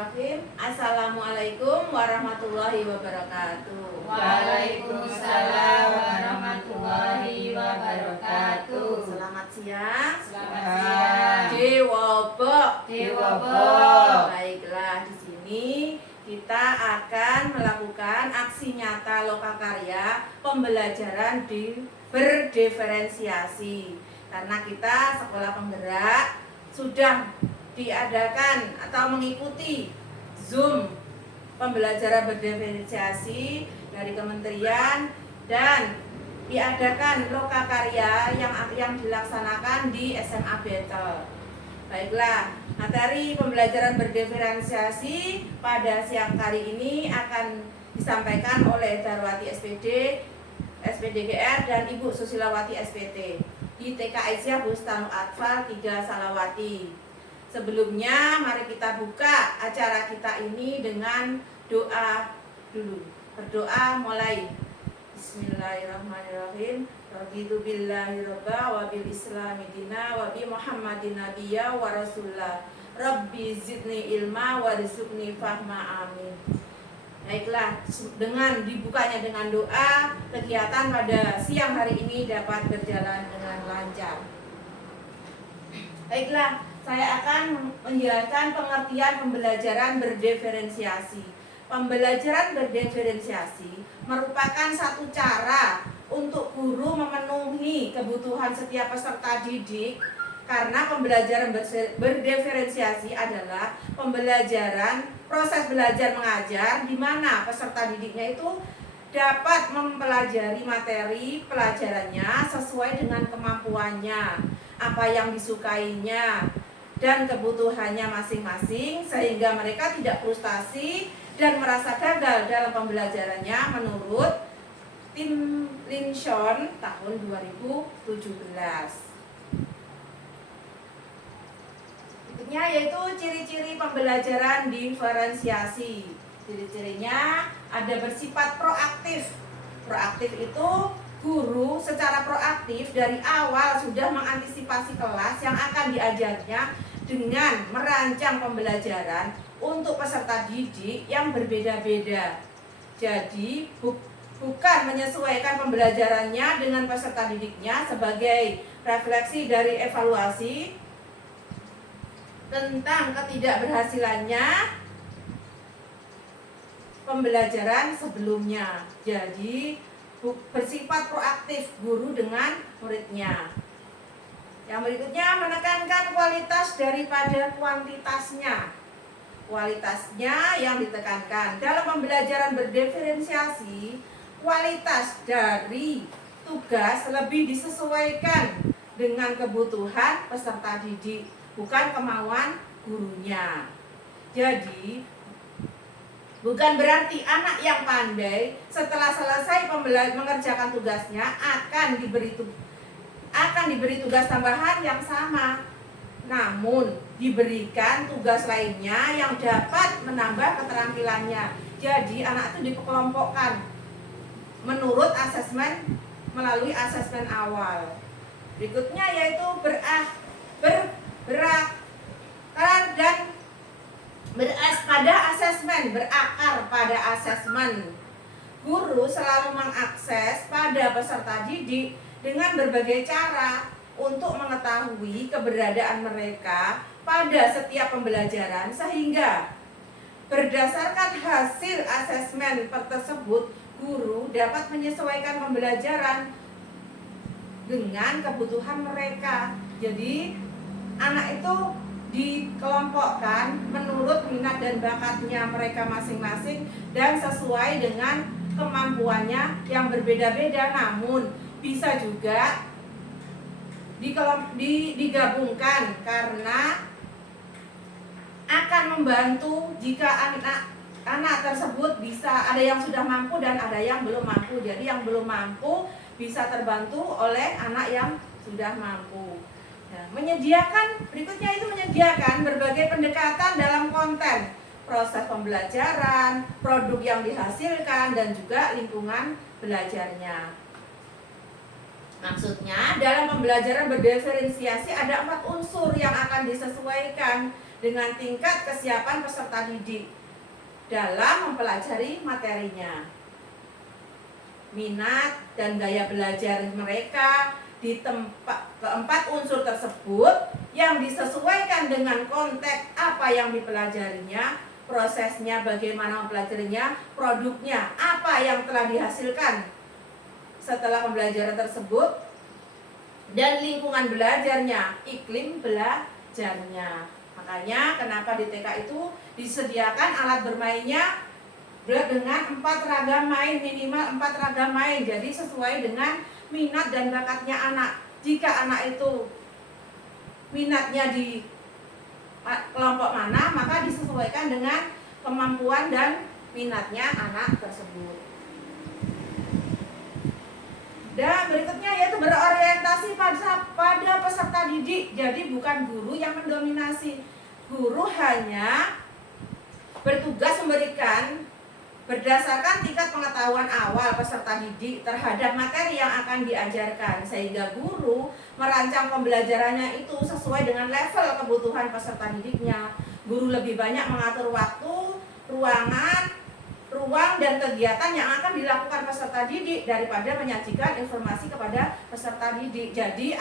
Bismillahirrahmanirrahim. Assalamualaikum warahmatullahi wabarakatuh. Waalaikumsalam warahmatullahi wabarakatuh. Selamat siang. Selamat siang. Dewobok. Dewobok. Baiklah, di sini kita akan melakukan aksi nyata lokakarya pembelajaran berdiferensiasi. Karena kita sekolah penggerak sudah diadakan atau mengikuti Zoom pembelajaran berdiferensiasi dari kementerian dan diadakan lokakarya yang dilaksanakan di SMA Battle. Baiklah, materi pembelajaran berdiferensiasi pada siang hari ini akan disampaikan oleh Darwati SPD, SPDGR dan Ibu Susilawati SPT di TK Aisyah Bustanul Atfal 3 Salawati. Sebelumnya mari kita buka acara kita ini dengan doa dulu. Berdoa mulai. Bismillahirrahmanirrahim. Raditu billahi robba wa bil islami dina wa bi muhammadin nabiyya wa rasulullah. Rabbi zidni ilma wa rizukni fahma, amin. Baiklah, dengan dibukanya dengan doa, kegiatan pada siang hari ini dapat berjalan dengan lancar. Baiklah, saya akan menjelaskan pengertian pembelajaran berdiferensiasi. Pembelajaran berdiferensiasi merupakan satu cara untuk guru memenuhi kebutuhan setiap peserta didik, karena pembelajaran berdiferensiasi adalah pembelajaran proses belajar mengajar di mana peserta didiknya itu dapat mempelajari materi pelajarannya sesuai dengan kemampuannya, apa yang disukainya dan kebutuhannya masing-masing, sehingga mereka tidak frustasi dan merasa gagal dalam pembelajarannya menurut tim Lincoln tahun 2017. Berikutnya yaitu ciri-ciri pembelajaran diferensiasi. Ciri-cirinya ada bersifat proaktif. Proaktif itu guru secara proaktif dari awal sudah mengantisipasi kelas yang akan diajarnya dengan merancang pembelajaran untuk peserta didik yang berbeda-beda. Jadi bukan menyesuaikan pembelajarannya dengan peserta didiknya sebagai refleksi dari evaluasi tentang ketidakberhasilannya pembelajaran sebelumnya. Jadi bersifat proaktif guru dengan muridnya. Yang berikutnya menekankan kualitas daripada kuantitasnya. Kualitasnya yang ditekankan. Dalam pembelajaran berdiferensiasi, kualitas dari tugas lebih disesuaikan dengan kebutuhan peserta didik, bukan kemauan gurunya. Jadi bukan berarti anak yang pandai setelah selesai mengerjakan tugasnya akan diberi tugas tambahan yang sama, namun diberikan tugas lainnya yang dapat menambah keterampilannya. Jadi anak itu dikelompokkan menurut asesmen melalui asesmen awal. Berikutnya yaitu berakar pada asesmen. Guru selalu mengakses pada peserta didik dengan berbagai cara untuk mengetahui keberadaan mereka pada setiap pembelajaran, sehingga berdasarkan hasil asesmen tersebut guru dapat menyesuaikan pembelajaran dengan kebutuhan mereka. Jadi anak itu dikelompokkan menurut minat dan bakatnya mereka masing-masing dan sesuai dengan kemampuannya yang berbeda-beda, namun bisa juga digabungkan karena akan membantu jika anak tersebut bisa, ada yang sudah mampu dan ada yang belum mampu. Jadi yang belum mampu bisa terbantu oleh anak yang sudah mampu. Nah, berikutnya itu menyediakan berbagai pendekatan dalam konten, proses pembelajaran, produk yang dihasilkan, dan juga lingkungan belajarnya. Maksudnya dalam pembelajaran berdiferensiasi ada 4 unsur yang akan disesuaikan dengan tingkat kesiapan peserta didik dalam mempelajari materinya. Minat dan gaya belajar mereka di keempat unsur tersebut yang disesuaikan dengan konteks apa yang dipelajarinya, prosesnya bagaimana mempelajarinya, produknya apa yang telah dihasilkan setelah pembelajaran tersebut, dan lingkungan belajarnya, iklim belajarnya. Makanya kenapa di TK itu disediakan alat bermainnya dengan 4 ragam main, minimal 4 ragam main. Jadi sesuai dengan minat dan bakatnya anak. Jika anak itu minatnya di kelompok mana, maka disesuaikan dengan kemampuan dan minatnya anak tersebut. Dan berikutnya yaitu berorientasi pada peserta didik. Jadi bukan guru yang mendominasi. Guru hanya bertugas memberikan berdasarkan tingkat pengetahuan awal peserta didik terhadap materi yang akan diajarkan, sehingga guru merancang pembelajarannya itu sesuai dengan level kebutuhan peserta didiknya. Guru lebih banyak mengatur waktu, ruang dan kegiatan yang akan dilakukan peserta didik daripada menyajikan informasi kepada peserta didik. Jadi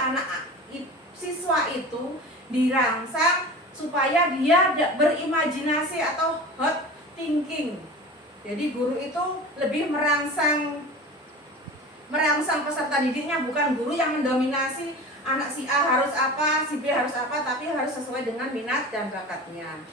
siswa itu dirangsang supaya dia berimajinasi atau hot thinking. Jadi guru itu lebih merangsang peserta didiknya, bukan guru yang mendominasi anak si A harus apa, si B harus apa, tapi harus sesuai dengan minat dan bakatnya.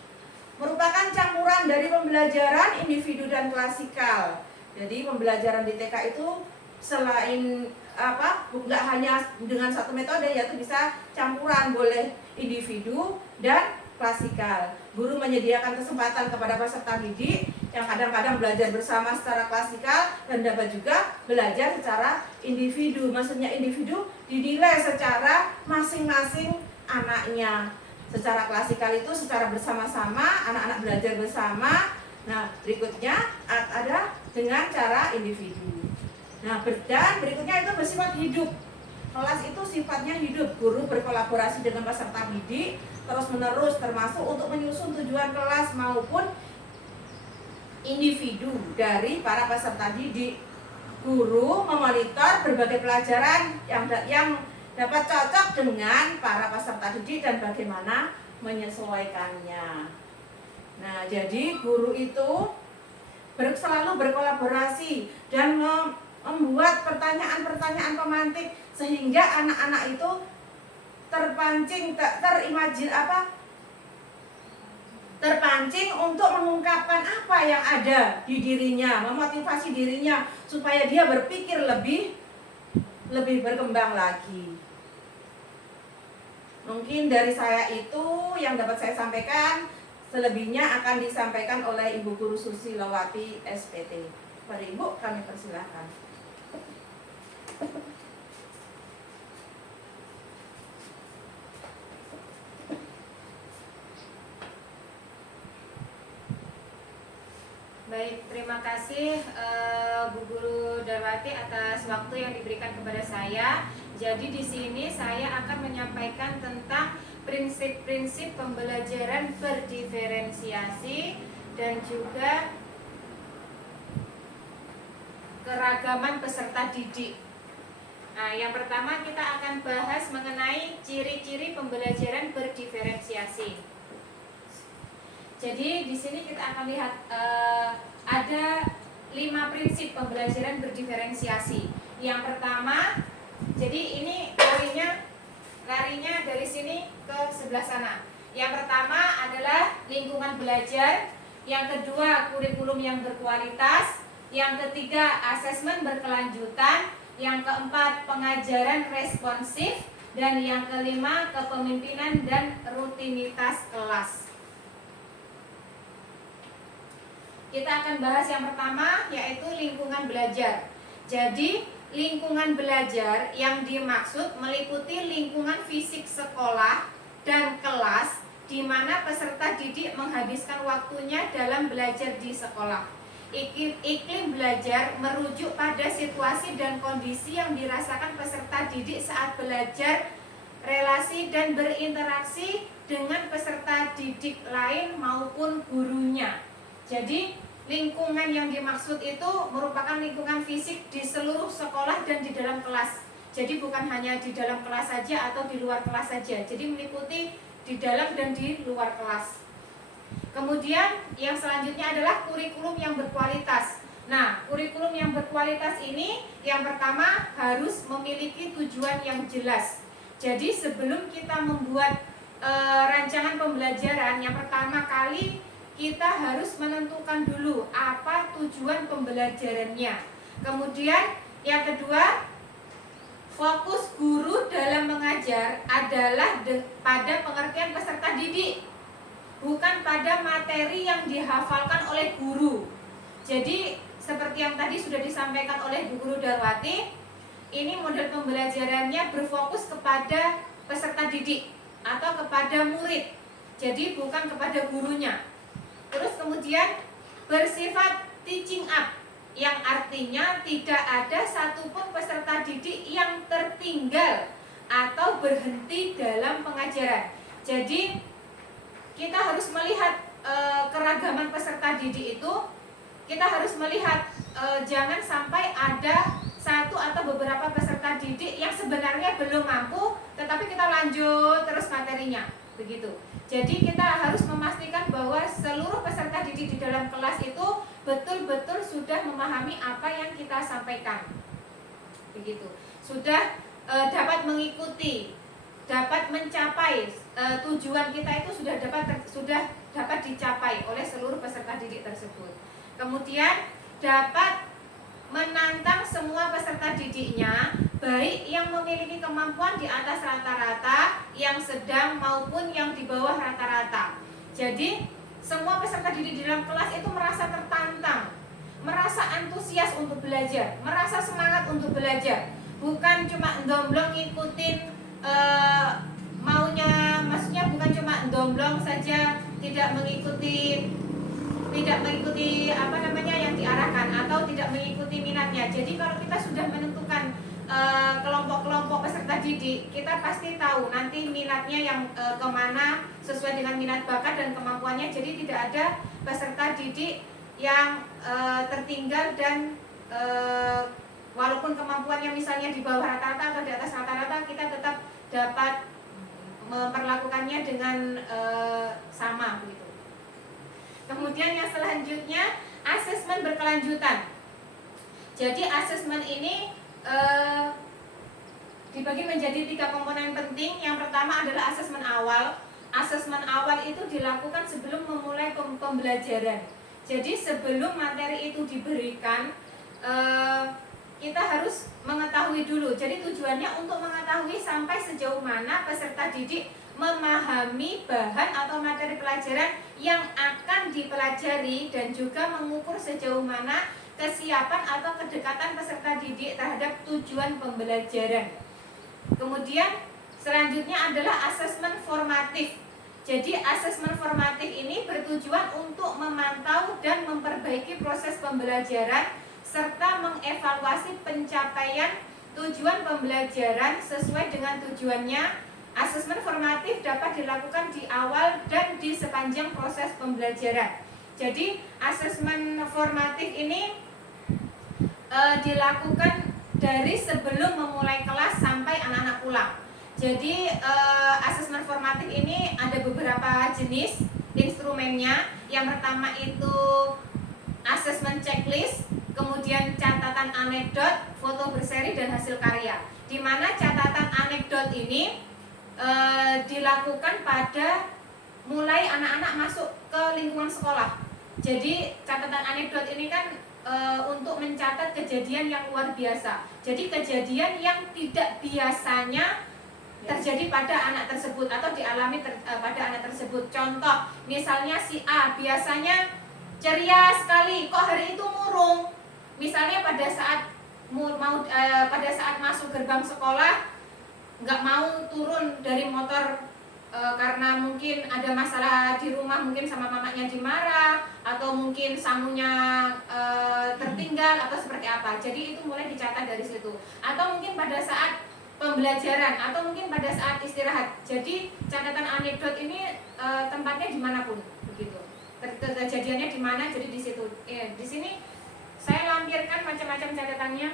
Merupakan campuran dari pembelajaran individu dan klasikal. Jadi pembelajaran di TK itu selain nggak hanya dengan satu metode, yaitu bisa campuran, boleh individu dan klasikal. Guru menyediakan kesempatan kepada peserta didik yang kadang-kadang belajar bersama secara klasikal dan dapat juga belajar secara individu. Maksudnya individu dinilai secara masing-masing anaknya. Secara klasikal itu secara bersama-sama, anak-anak belajar bersama. Nah, berikutnya ada dengan cara individu. Nah, dan berikutnya itu bersifat hidup. Kelas itu sifatnya hidup. Guru berkolaborasi dengan peserta didik terus-menerus, termasuk untuk menyusun tujuan kelas maupun individu dari para peserta didik. Guru memonitor berbagai pelajaran yang dapat cocok dengan para peserta didik dan bagaimana menyesuaikannya. Nah, jadi guru itu selalu berkolaborasi dan membuat pertanyaan-pertanyaan pemantik sehingga anak-anak itu terpancing untuk mengungkapkan apa yang ada di dirinya, memotivasi dirinya supaya dia berpikir lebih berkembang lagi. Mungkin dari saya itu yang dapat saya sampaikan, selebihnya akan disampaikan oleh Ibu Guru Susilowati SPT. Pada Ibu kami persilahkan. Baik, terima kasih Bu Guru Darwati atas waktu yang diberikan kepada saya. Jadi di sini saya akan menyampaikan tentang prinsip-prinsip pembelajaran berdiferensiasi dan juga keragaman peserta didik. Nah, yang pertama kita akan bahas mengenai ciri-ciri pembelajaran berdiferensiasi. Jadi di sini kita akan lihat ada 5 prinsip pembelajaran berdiferensiasi. Yang pertama, jadi ini larinya dari sini ke sebelah sana. Yang pertama adalah lingkungan belajar. Yang kedua, kurikulum yang berkualitas. Yang ketiga, asesmen berkelanjutan. Yang keempat, pengajaran responsif. Dan yang kelima, kepemimpinan dan rutinitas kelas. Kita akan bahas yang pertama, yaitu lingkungan belajar. Jadi lingkungan belajar yang dimaksud meliputi lingkungan fisik sekolah dan kelas di mana peserta didik menghabiskan waktunya dalam belajar di sekolah. Iklim belajar merujuk pada situasi dan kondisi yang dirasakan peserta didik saat belajar relasi dan berinteraksi dengan peserta didik lain maupun gurunya. Jadi lingkungan yang dimaksud itu merupakan lingkungan fisik di seluruh sekolah dan di dalam kelas. Jadi bukan hanya di dalam kelas saja atau di luar kelas saja. Jadi meliputi di dalam dan di luar kelas. Kemudian yang selanjutnya adalah kurikulum yang berkualitas. Nah, kurikulum yang berkualitas ini yang pertama harus memiliki tujuan yang jelas. Jadi sebelum kita membuat rancangan pembelajaran, yang pertama kali kita harus menentukan dulu apa tujuan pembelajarannya. Kemudian yang kedua, fokus guru dalam mengajar adalah pada pengertian peserta didik, bukan pada materi yang dihafalkan oleh guru. Jadi seperti yang tadi sudah disampaikan oleh Bu Guru Darwati, ini model pembelajarannya berfokus kepada peserta didik atau kepada murid. Jadi bukan kepada gurunya. Terus kemudian bersifat teaching up, yang artinya tidak ada satupun peserta didik yang tertinggal atau berhenti dalam pengajaran. Jadi kita harus melihat keragaman peserta didik itu, kita harus melihat jangan sampai ada satu atau beberapa peserta didik yang sebenarnya belum mampu, tetapi kita lanjut terus materinya, begitu. Jadi kita harus memastikan bahwa seluruh peserta didik di dalam kelas itu betul-betul sudah memahami apa yang kita sampaikan, begitu. Sudah dapat mengikuti, dapat mencapai tujuan kita itu sudah dapat dicapai oleh seluruh peserta didik tersebut. Kemudian dapat menantang semua peserta didiknya, baik yang memiliki kemampuan di atas rata-rata, yang sedang maupun yang di bawah rata-rata. Jadi semua peserta didik di dalam kelas itu merasa tertantang, merasa antusias untuk belajar, merasa semangat untuk belajar. Bukan cuma domblong ngikutin maunya, maksudnya bukan cuma domblong saja, tidak mengikuti apa namanya yang diarahkan atau tidak mengikuti minatnya. Jadi kalau kita sudah menentukan kelompok-kelompok peserta didik, kita pasti tahu nanti minatnya yang kemana sesuai dengan minat bakat dan kemampuannya. Jadi tidak ada peserta didik yang tertinggal dan walaupun kemampuannya misalnya di bawah rata-rata atau di atas rata-rata, kita tetap dapat memperlakukannya dengan sama begitu. Kemudian yang selanjutnya, asesmen berkelanjutan. Jadi asesmen ini dibagi menjadi 3 komponen penting. Yang pertama adalah asesmen awal. Asesmen awal itu dilakukan sebelum memulai pembelajaran. Jadi sebelum materi itu diberikan, kita harus mengetahui dulu. Jadi tujuannya untuk mengetahui sampai sejauh mana peserta didik memahami bahan atau materi pelajaran yang akan dipelajari, dan juga mengukur sejauh mana kesiapan atau kedekatan peserta didik terhadap tujuan pembelajaran. Kemudian selanjutnya adalah asesmen formatif. Jadi asesmen formatif ini bertujuan untuk memantau dan memperbaiki proses pembelajaran serta mengevaluasi pencapaian tujuan pembelajaran sesuai dengan tujuannya. Asesmen formatif dapat dilakukan di awal dan di sepanjang proses pembelajaran. Jadi asesmen formatif ini dilakukan dari sebelum memulai kelas sampai anak-anak pulang. Jadi asesmen formatif ini ada beberapa jenis instrumennya. Yang pertama itu asesmen checklist, kemudian catatan anekdot, foto berseri, dan hasil karya. Di mana catatan anekdot ini dilakukan pada mulai anak-anak masuk ke lingkungan sekolah. Jadi catatan anekdot ini kan untuk mencatat kejadian yang luar biasa. Jadi kejadian yang tidak biasanya terjadi pada anak tersebut atau dialami pada anak tersebut. Contoh, misalnya si A biasanya ceria sekali, kok hari itu murung. Misalnya pada saat pada saat masuk gerbang sekolah nggak mau turun dari motor karena mungkin ada masalah di rumah, mungkin sama mamanya dimarah, atau mungkin sangunya tertinggal, atau seperti apa. Jadi itu mulai dicatat dari situ. Atau mungkin pada saat pembelajaran atau mungkin pada saat istirahat. Jadi catatan anekdot ini tempatnya dimanapun begitu. Kejadiannya di mana, jadi di situ. Di sini saya lampirkan macam-macam catatannya.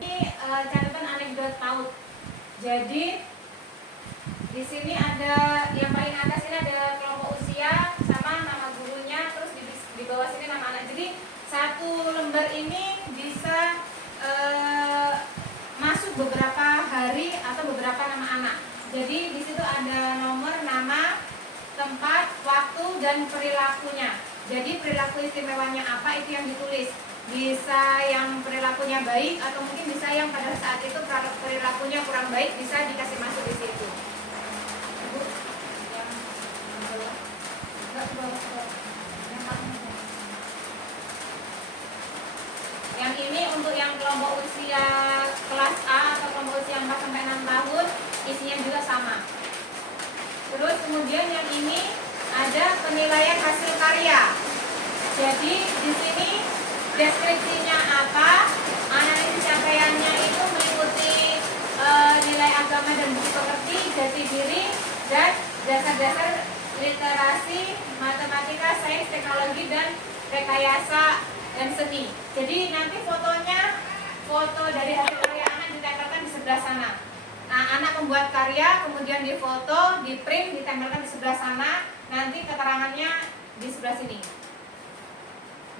Ini catatan anekdot PAUD. Jadi di sini ada yang paling atas ini ada kelompok usia sama nama gurunya, terus di bawah sini nama anak. Jadi satu lembar ini bisa masuk beberapa hari atau beberapa nama anak. Jadi di situ ada nomor, nama, tempat, waktu, dan perilakunya. Jadi perilaku istimewanya apa itu yang ditulis. Bisa yang perilakunya baik atau mungkin bisa yang pada saat itu perilakunya kurang baik, bisa dikasih masuk di situ. Ibu, yang ini untuk yang kelompok usia kelas A atau kelompok usia 4 sampai 6 tahun, isinya juga sama. Terus kemudian yang ini ada penilaian hasil karya. Jadi di sini deskripsinya apa, analisis capaiannya itu meliputi nilai agama dan budi pekerti, jati diri, dan dasar-dasar literasi, matematika, sains, teknologi, dan rekayasa dan seni. Jadi nanti fotonya, foto dari hasil karya anak ditempelkan di sebelah sana. Nah, anak membuat karya, kemudian difoto, di print, ditempelkan di sebelah sana. Nanti keterangannya di sebelah sini.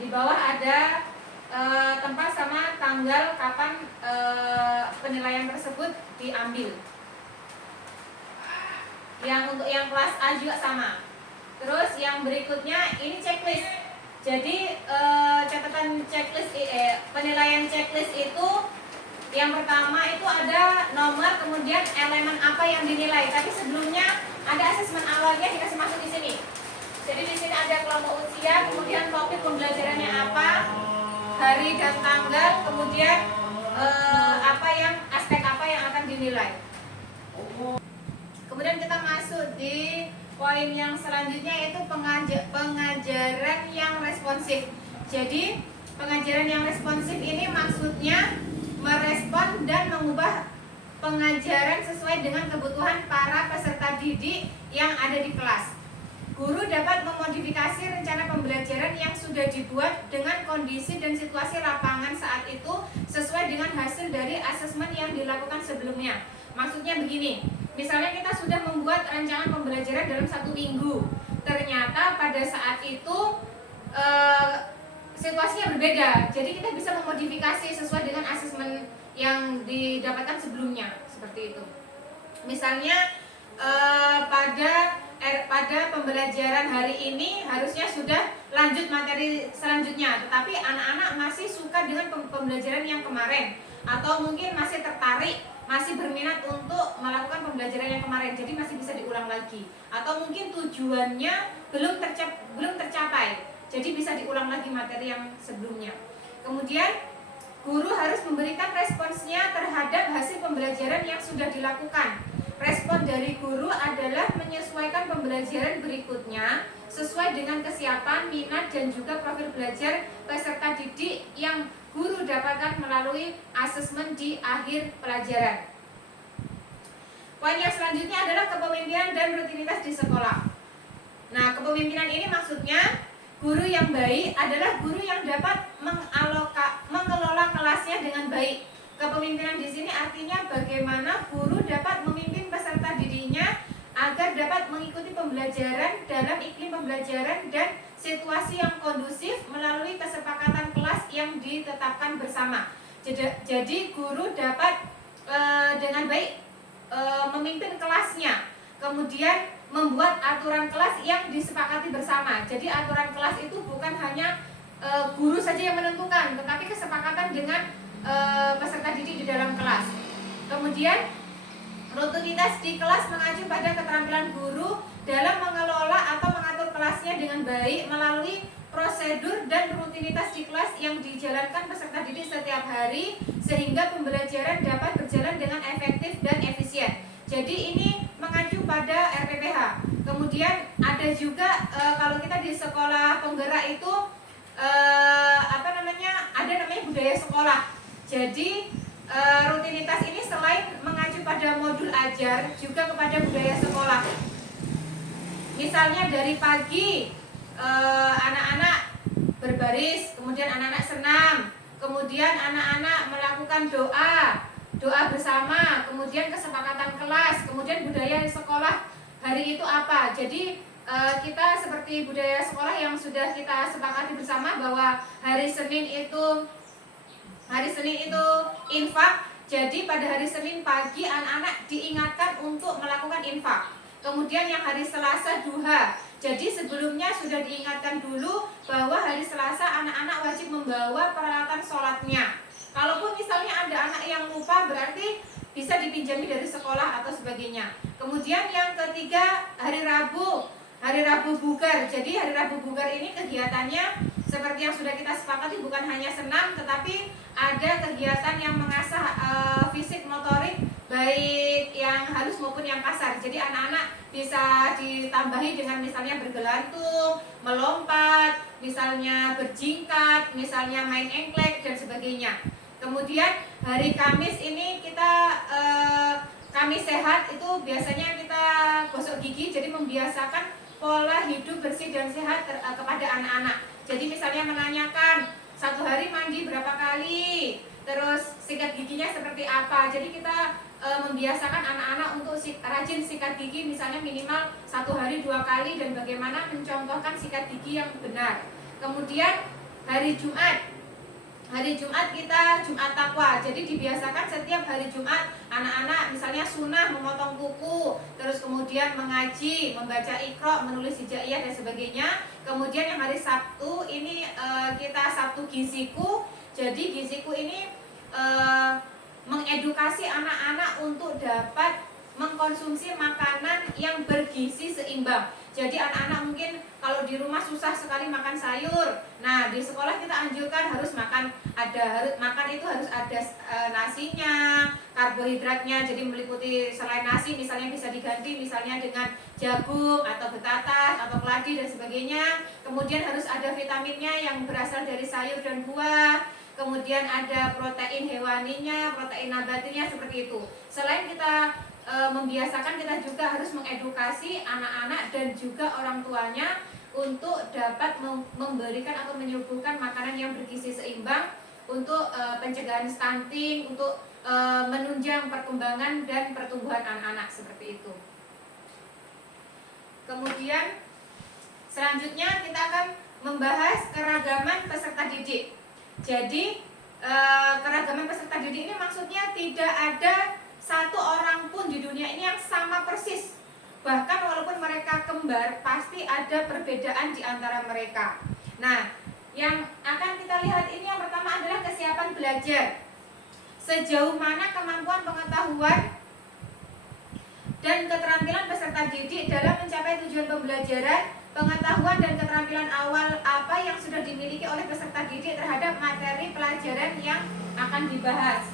Di bawah ada tempat sama tanggal kapan penilaian tersebut diambil. Yang untuk yang kelas A juga sama. Terus yang berikutnya ini checklist. Jadi catatan checklist, penilaian checklist itu yang pertama itu ada nomor, kemudian elemen apa yang dinilai. Tapi sebelumnya ada asesmen awalnya dikasih masuk di sini. Jadi di sini ada kelompok usia, kemudian topik pembelajarannya apa, hari dan tanggal, kemudian apa yang aspek apa yang akan dinilai. Kemudian kita masuk di poin yang selanjutnya yaitu pengajaran yang responsif. Jadi pengajaran yang responsif ini maksudnya merespon dan mengubah pengajaran sesuai dengan kebutuhan para peserta didik yang ada di kelas. Guru dapat memodifikasi rencana pembelajaran yang sudah dibuat dengan kondisi dan situasi lapangan saat itu sesuai dengan hasil dari asesmen yang dilakukan sebelumnya. Maksudnya begini, misalnya kita sudah membuat rancangan pembelajaran dalam 1 minggu. Ternyata pada saat itu situasinya berbeda. Jadi kita bisa memodifikasi sesuai dengan asesmen yang didapatkan sebelumnya, seperti itu. Misalnya pada pembelajaran hari ini harusnya sudah lanjut materi selanjutnya, tetapi anak-anak masih suka dengan pembelajaran yang kemarin, atau mungkin masih tertarik, masih berminat untuk melakukan pembelajaran yang kemarin, jadi masih bisa diulang lagi, atau mungkin tujuannya belum tercapai, jadi bisa diulang lagi materi yang sebelumnya. Kemudian guru harus memberikan responsnya terhadap hasil pembelajaran yang sudah dilakukan. Respon dari guru adalah menyesuaikan pembelajaran berikutnya sesuai dengan kesiapan, minat, dan juga profil belajar peserta didik yang guru dapatkan melalui asesmen di akhir pelajaran. Poin yang selanjutnya adalah kepemimpinan dan rutinitas di sekolah. Nah, kepemimpinan ini maksudnya guru yang baik adalah guru yang dapat mengelola kelasnya dengan baik. Kepemimpinan di sini artinya bagaimana guru dapat memimpin peserta didiknya agar dapat mengikuti pembelajaran dalam iklim pembelajaran dan situasi yang kondusif melalui kesepakatan kelas yang ditetapkan bersama. Jadi guru dapat dengan baik memimpin kelasnya, kemudian membuat aturan kelas yang disepakati bersama. Jadi aturan kelas itu bukan hanya guru saja yang menentukan, tetapi kesepakatan dengan peserta didik di dalam kelas. Kemudian rutinitas di kelas mengacu pada keterampilan guru dalam mengelola atau mengatur kelasnya dengan baik melalui prosedur dan rutinitas di kelas yang dijalankan peserta didik setiap hari sehingga pembelajaran dapat berjalan dengan efektif dan efisien. Jadi ini mengacu pada RPPH. Kemudian ada juga kalau kita di sekolah penggerak itu ada namanya budaya sekolah. Jadi rutinitas ini selain mengacu merujuk pada modul ajar, juga kepada budaya sekolah. Misalnya dari pagi anak-anak berbaris, kemudian anak-anak senam, kemudian anak-anak melakukan doa bersama, kemudian kesepakatan kelas, kemudian budaya sekolah hari itu apa. Jadi kita seperti budaya sekolah yang sudah kita sepakati bersama bahwa hari Senin itu infak. Jadi pada hari Senin pagi anak-anak diingatkan untuk melakukan infak. Kemudian yang hari Selasa duha. Jadi sebelumnya sudah diingatkan dulu bahwa hari Selasa anak-anak wajib membawa peralatan sholatnya. Kalaupun misalnya ada anak yang lupa, berarti bisa dipinjami dari sekolah atau sebagainya. Kemudian yang ketiga, hari Rabu bugar. Jadi hari Rabu bugar ini kegiatannya seperti yang sudah kita sepakati, bukan hanya senam, tetapi ada kegiatan yang mengasah fisik motorik, baik yang halus maupun yang kasar. Jadi anak-anak bisa ditambahi dengan misalnya bergelantung, melompat, misalnya berjingkat, misalnya main engklek dan sebagainya. Kemudian hari Kamis ini kita Kamis sehat, itu biasanya kita gosok gigi, jadi membiasakan pola hidup bersih dan sehat kepada anak-anak. Jadi misalnya menanyakan satu hari mandi berapa kali, terus sikat giginya seperti apa. Jadi kita membiasakan anak-anak untuk rajin sikat gigi, misalnya minimal satu hari 2 kali, dan bagaimana mencontohkan sikat gigi yang benar. Kemudian hari Jumat kita Jumat takwa. Jadi dibiasakan setiap hari Jumat anak-anak misalnya sunnah memotong kuku, terus kemudian mengaji, membaca Iqra, menulis hijaiyah dan sebagainya. Kemudian yang hari Sabtu ini kita Sabtu giziku. Jadi giziku ini mengedukasi anak-anak untuk dapat mengkonsumsi makanan yang bergizi seimbang. Jadi anak-anak mungkin kalau di rumah susah sekali makan sayur. Nah, di sekolah kita anjurkan harus makan itu harus ada nasinya, karbohidratnya. Jadi meliputi selain nasi misalnya bisa diganti misalnya dengan jagung atau betatas atau keladi dan sebagainya. Kemudian harus ada vitaminnya yang berasal dari sayur dan buah. Kemudian ada protein hewaninya, protein nabatinya, seperti itu. Selain kita membiasakan, kita juga harus mengedukasi anak-anak dan juga orang tuanya untuk dapat memberikan atau menyuguhkan makanan yang bergizi seimbang untuk pencegahan stunting, untuk menunjang perkembangan dan pertumbuhan anak-anak, seperti itu. Kemudian selanjutnya kita akan membahas keragaman peserta didik. Jadi keragaman peserta didik ini maksudnya tidak ada satu orang pun di dunia ini yang sama persis. Bahkan walaupun mereka kembar, pasti ada perbedaan di antara mereka. Nah, yang akan kita lihat ini yang pertama adalah kesiapan belajar. Sejauh mana kemampuan pengetahuan dan keterampilan peserta didik dalam mencapai tujuan pembelajaran, pengetahuan dan keterampilan awal apa yang sudah dimiliki oleh peserta didik terhadap materi pelajaran yang akan dibahas.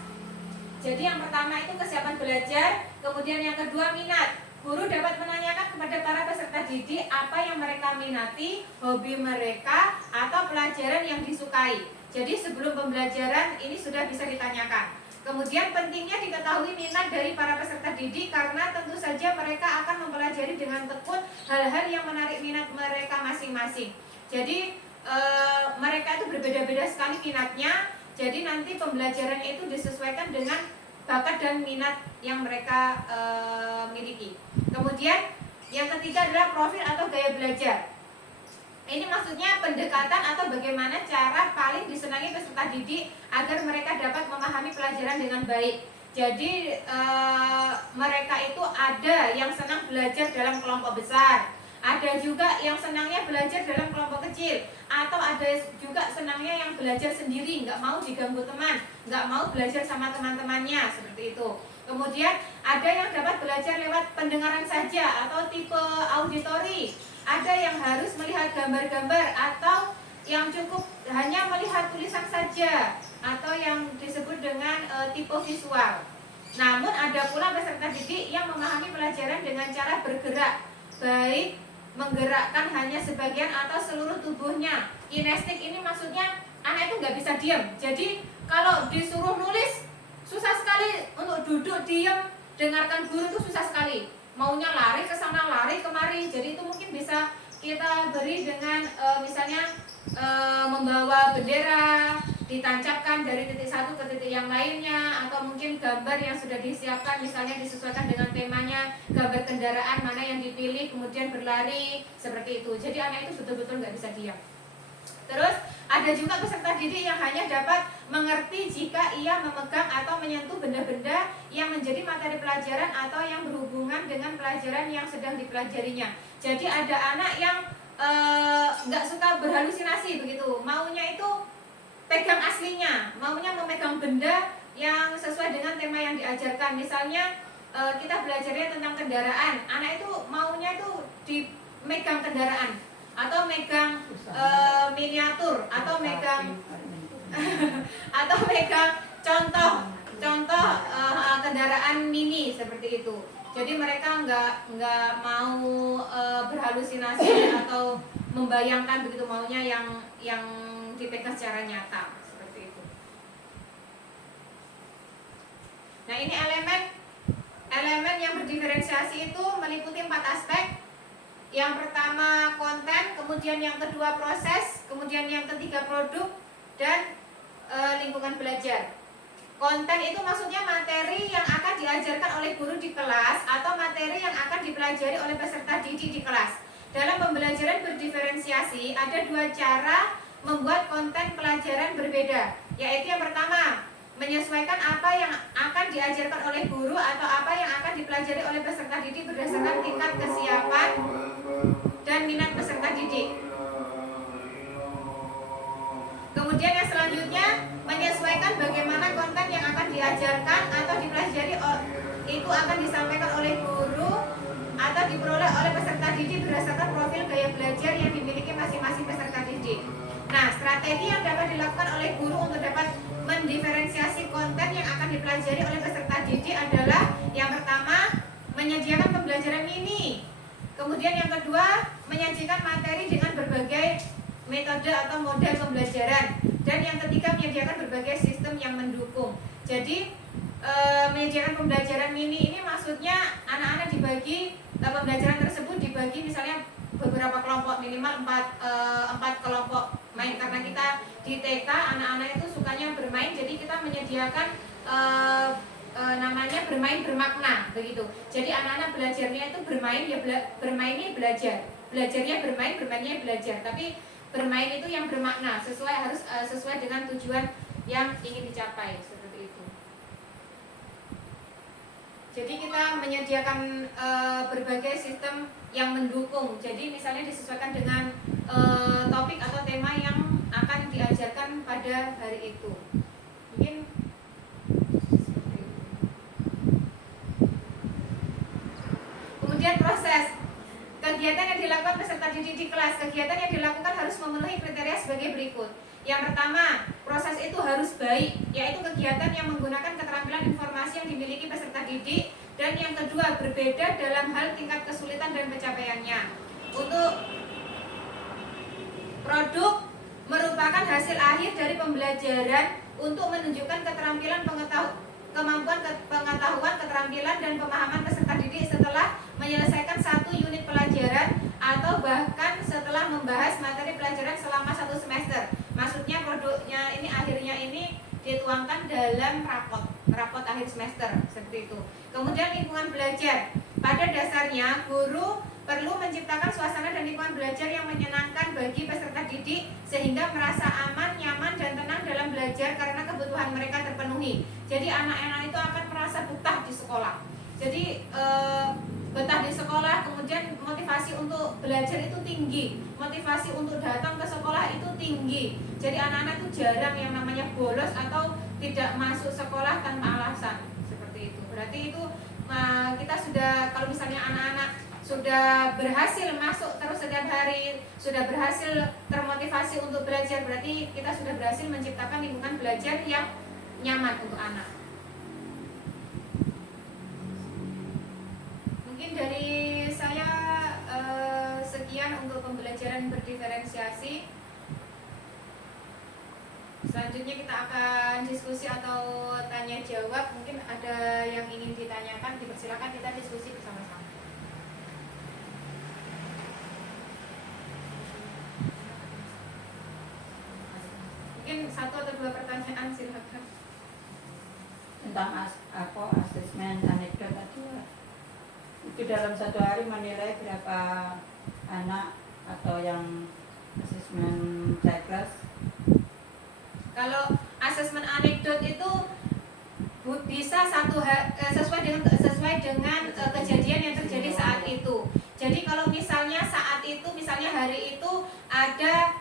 Jadi yang pertama itu kesiapan belajar, kemudian yang kedua minat. Guru dapat menanyakan kepada para peserta didik apa yang mereka minati, hobi mereka, atau pelajaran yang disukai. Jadi sebelum pembelajaran ini sudah bisa ditanyakan. Kemudian pentingnya diketahui minat dari para peserta didik karena tentu saja mereka akan mempelajari dengan tekun hal-hal yang menarik minat mereka masing-masing. Jadi mereka itu berbeda-beda sekali minatnya. Jadi nanti pembelajarannya itu disesuaikan dengan bakat dan minat yang mereka miliki. Kemudian yang ketiga adalah profil atau gaya belajar. Ini maksudnya pendekatan atau bagaimana cara paling disenangi peserta didik agar mereka dapat memahami pelajaran dengan baik. Jadi mereka itu ada yang senang belajar dalam kelompok besar, ada juga yang senangnya belajar dalam kelompok kecil, atau ada juga senangnya yang belajar sendiri, nggak mau diganggu teman, nggak mau belajar sama teman-temannya, seperti itu. Kemudian ada yang dapat belajar lewat pendengaran saja atau tipe auditori. Ada yang harus melihat gambar-gambar atau yang cukup hanya melihat tulisan saja atau yang disebut dengan tipe visual. Namun ada pula peserta didik yang memahami pelajaran dengan cara bergerak, baik menggerakkan hanya sebagian atau seluruh tubuhnya. Kinestik ini maksudnya anak itu nggak bisa diam. Jadi kalau disuruh nulis susah sekali untuk duduk diam dengarkan guru itu susah sekali, maunya lari ke sana lari kemari. Jadi itu mungkin bisa kita beri dengan misalnya membawa bendera ditancapkan dari titik satu ke titik yang lainnya, atau mungkin gambar yang sudah disiapkan misalnya disesuaikan dengan temanya, gambar kendaraan mana yang dipilih kemudian berlari seperti itu. Jadi anak itu betul-betul nggak bisa diam. Terus ada juga peserta didik yang hanya dapat mengerti jika ia memegang atau menyentuh benda-benda yang menjadi materi pelajaran atau yang berhubungan dengan pelajaran yang sedang dipelajarinya. Jadi ada anak yang nggak suka berhalusinasi begitu, maunya itu pegang aslinya, maunya memegang benda yang sesuai dengan tema yang diajarkan. Misalnya kita belajarnya tentang kendaraan, anak itu maunya itu dimegang kendaraan atau megang miniatur atau megang atau megang contoh kendaraan mini seperti itu. Jadi mereka nggak mau berhalusinasi atau membayangkan begitu, maunya yang dipegang secara nyata seperti itu. Nah, ini elemen yang berdiferensiasi itu meliputi 4 aspek. Yang pertama konten, kemudian yang kedua proses, kemudian yang ketiga produk, dan lingkungan belajar. Konten itu maksudnya materi yang akan diajarkan oleh guru di kelas atau materi yang akan dipelajari oleh peserta didik di kelas. Dalam pembelajaran berdiferensiasi ada 2 cara membuat konten pelajaran berbeda, yaitu yang pertama menyesuaikan apa yang akan diajarkan oleh guru atau apa yang akan dipelajari oleh peserta didik berdasarkan tingkat kesiapan dan minat peserta didik. Kemudian yang selanjutnya menyesuaikan bagaimana konten yang akan diajarkan atau dipelajari itu akan disampaikan oleh guru atau diperoleh oleh peserta didik berdasarkan profil gaya belajar yang dimiliki masing-masing peserta didik. Nah, strategi yang dapat dilakukan oleh guru untuk dapat mendiferensiasi konten yang akan dipelajari oleh peserta didik adalah yang pertama, menyediakan pembelajaran mini. Kemudian yang kedua, menyajikan materi dengan berbagai metode atau model pembelajaran. Dan yang ketiga, menyediakan berbagai sistem yang mendukung. Jadi menyediakan pembelajaran mini ini maksudnya anak-anak dibagi, pembelajaran tersebut dibagi misalnya beberapa kelompok, minimal 4 kelompok main, karena kita di TK anak-anak itu sukanya bermain, jadi kita menyediakan namanya bermain bermakna begitu. Jadi anak-anak belajarnya itu bermain, ya bermainnya belajar, belajarnya bermain, bermainnya belajar, tapi bermain itu yang bermakna, harus sesuai dengan tujuan yang ingin dicapai seperti itu. Jadi kita menyediakan berbagai sistem yang mendukung. Jadi misalnya disesuaikan dengan topik atau tema yang akan diajarkan pada hari itu. Mungkin seperti itu. Kemudian proses kegiatan yang dilakukan peserta didik di kelas. Kegiatan yang dilakukan harus memenuhi kriteria sebagai berikut. Yang pertama, proses itu harus baik, yaitu kegiatan yang menggunakan keterampilan informasi yang dimiliki peserta didik. Dan yang kedua, berbeda dalam hal tingkat kesulitan dan pencapaiannya. Untuk produk merupakan hasil akhir dari pembelajaran untuk menunjukkan keterampilan kemampuan pengetahuan, keterampilan, dan pemahaman peserta didik setelah menyelesaikan 1 unit pelajaran atau bahkan setelah membahas materi pelajaran selama 1 semester. Maksudnya produknya ini akhirnya ini dituangkan dalam rapot akhir semester seperti itu. Kemudian lingkungan belajar. Pada dasarnya guru perlu menciptakan suasana dan lingkungan belajar yang menyenangkan bagi peserta didik sehingga merasa aman, nyaman, dan tenang dalam belajar karena kebutuhan mereka terpenuhi. Jadi anak-anak itu akan merasa betah di sekolah. Jadi betah di sekolah, kemudian motivasi untuk belajar itu tinggi, motivasi untuk datang ke sekolah itu tinggi. Jadi anak-anak itu jarang yang namanya bolos atau tidak masuk sekolah tanpa alasan seperti itu. Berarti itu kita sudah, kalau misalnya anak-anak sudah berhasil masuk terus setiap hari, sudah berhasil termotivasi untuk belajar, berarti kita sudah berhasil menciptakan lingkungan belajar yang nyaman untuk anak. Mungkin dari saya sekian untuk pembelajaran berdiferensiasi. Selanjutnya kita akan diskusi atau tanya jawab. Mungkin ada yang ingin ditanyakan, dipersilakan kita diskusi bersama-sama. Mungkin satu atau dua pertanyaan, silakan. Tentang asesmen anekdot tadi ya. Itu dalam satu hari menilai berapa anak atau yang asesmen checklist? Kalau asesmen anekdot itu bisa sesuai dengan kejadian yang terjadi saat itu. Jadi kalau misalnya saat itu, misalnya hari itu ada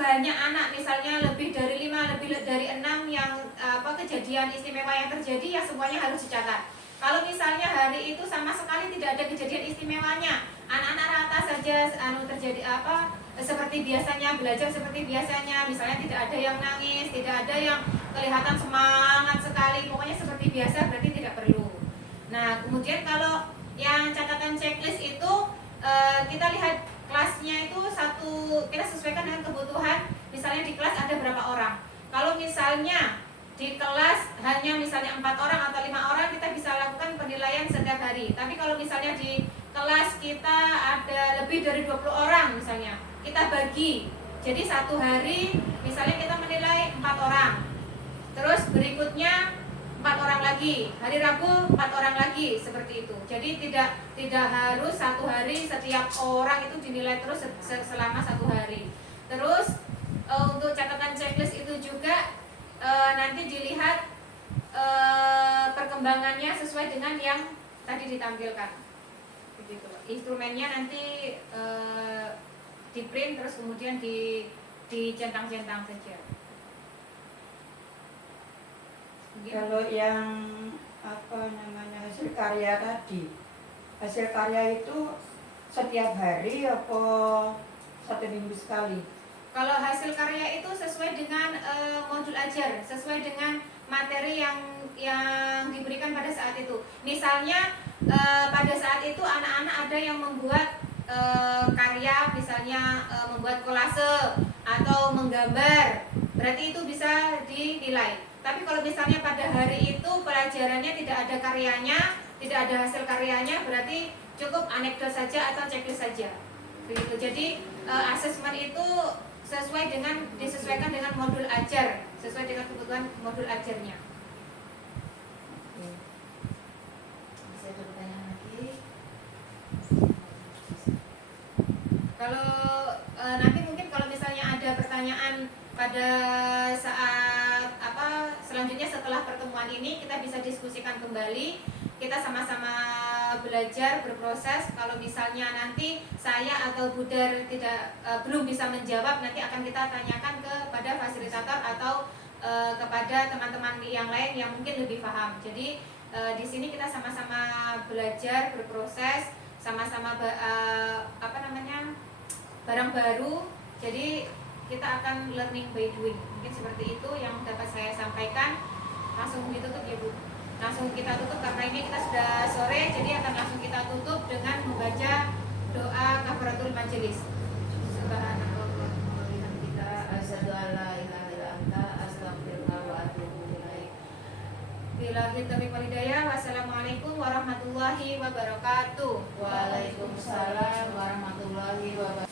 banyak anak, misalnya lebih dari 5, lebih dari 6 yang kejadian istimewa yang terjadi, ya semuanya harus dicatat. Kalau misalnya hari itu sama sekali tidak ada kejadian istimewanya, anak-anak rata saja terjadi seperti biasanya, belajar seperti biasanya, misalnya tidak ada yang nangis, tidak ada yang kelihatan semangat sekali, pokoknya seperti biasa, berarti tidak perlu. Nah, kemudian kalau yang catatan checklist itu kita lihat kelasnya itu kita sesuaikan dengan kebutuhan. Misalnya di kelas ada berapa orang. Kalau misalnya di kelas hanya misalnya 4 orang atau 5 orang, kita bisa lakukan penilaian setiap hari. Tapi kalau misalnya di kelas kita ada lebih dari 20 orang misalnya, kita bagi. Jadi satu hari misalnya kita menilai 4 orang. Terus berikutnya 4 orang lagi, hari Rabu 4 orang lagi, seperti itu. Jadi tidak harus satu hari setiap orang itu dinilai terus selama satu hari. Terus untuk catatan checklist itu juga nanti dilihat perkembangannya sesuai dengan yang tadi ditampilkan. Begitu. Instrumennya nanti di print terus kemudian dicentang-centang saja. Begitu. Kalau yang hasil karya tadi, hasil karya itu setiap hari apa 1 minggu sekali? Kalau hasil karya itu sesuai dengan modul ajar, sesuai dengan materi yang diberikan pada saat itu. Misalnya pada saat itu anak-anak ada yang membuat karya, misalnya membuat kolase atau menggambar, berarti itu bisa dinilai. Tapi kalau misalnya pada hari itu pelajarannya tidak ada karyanya, tidak ada hasil karyanya, berarti cukup anekdot saja atau checklist saja. Begitu. Jadi asesmen itu disesuaikan dengan modul ajar, sesuai dengan kebutuhan modul ajarnya. Bisa ada pertanyaan lagi? Kalau nanti mungkin kalau misalnya ada pertanyaan pada saat selanjutnya setelah pertemuan ini, kita bisa diskusikan kembali, kita sama-sama belajar, berproses. Kalau misalnya nanti saya atau Budar belum bisa menjawab, nanti akan kita tanyakan kepada fasilitator atau kepada teman-teman yang lain yang mungkin lebih paham. Jadi di sini kita sama-sama belajar, berproses, sama-sama barang baru. Jadi kita akan learning by doing. Mungkin seperti itu yang dapat saya sampaikan. Langsung ditutup ya Bu. Langsung kita tutup karena ini kita sudah sore, jadi akan langsung kita tutup dengan membaca doa kafaratul majelis. Subhanallah wa bihamdika asyhadu an la ilaha illa anta astaghfiruka wa atubu ilaik. Billahi taufiq wal hidayah. Wassalamualaikum warahmatullahi wabarakatuh. Waalaikumsalam warahmatullahi wabarakatuh.